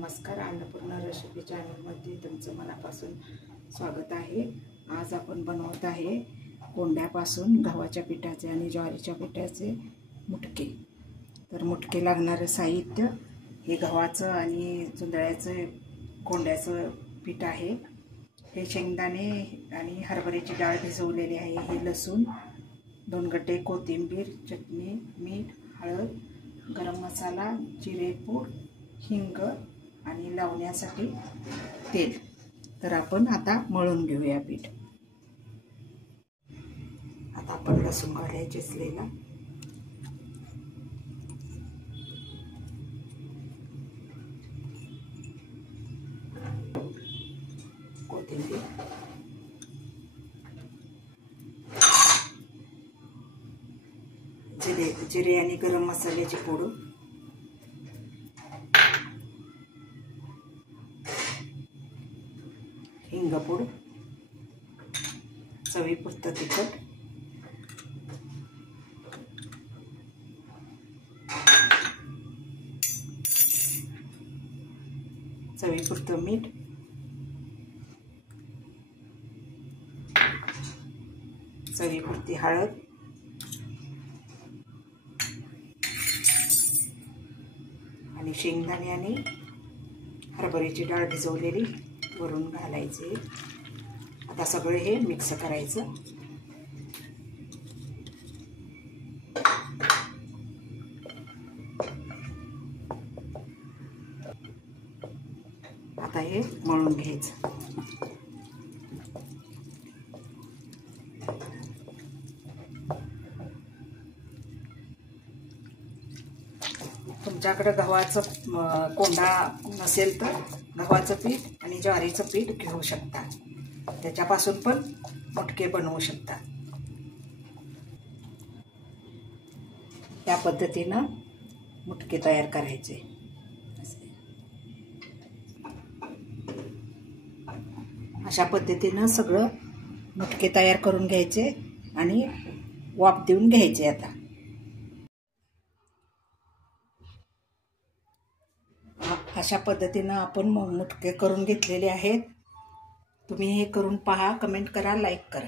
नमस्कार, अन्नपूर्णा रेसिपी चॅनलमध्ये तुमचं मनापासून स्वागत आहे। आज आपण बनवत आहे कोंड्यापासून गव्हाच्या पिठाचे आणि ज्वारीच्या पिठाचे मुटके। तर मुटके लागणारे साहित्य हे गव्हाचं आणि जुंधळ्याचं कोंड्याचं पीठ आहे। हे शेंगदाणे आणि हरभऱ्याची डाळ भिजवलेली आहे। हे लसूण, 2 गड्डे कोथिंबीर, चटणी, मीठ, हळद, गरम मसाला, जिरे पूड, हिंग आणि लावण्यासाठी तेल। तर आपण आता मळून घेऊया पीठ। आता आपण लसूण घालायचे असलेला, कोथिंबीर, जिरे आणि गरम मसाल्याची पूड, हिंगपूड, चवीपुरतं तिखट, चवीपुरतं मीठ, चवीपुरती हळद, आणि शेंगदाणे आणि हरभऱ्याची डाळ भिजवलेली वरून घालायचे। आता सगळे हे मिक्स करायचं। आता हे मळून घ्यायचं। तुमच्याकडे गव्हाचं कोंडा नसेल तर गव्हाचं पीठ आणि ज्वारीचं पीठ घेऊ शकता, त्याच्यापासून पण मुटके बनवू शकता। या पद्धतीनं मुटके तयार करायचे। अशा पद्धतीनं सगळं मुटके तयार करून घ्यायचे आणि वाफ देऊन घ्यायचे। आता अशा पद्धतीनं आपण मुटके करून घेतलेले आहेत। तुम्ही हे करून पहा, कमेंट करा, लाईक करा।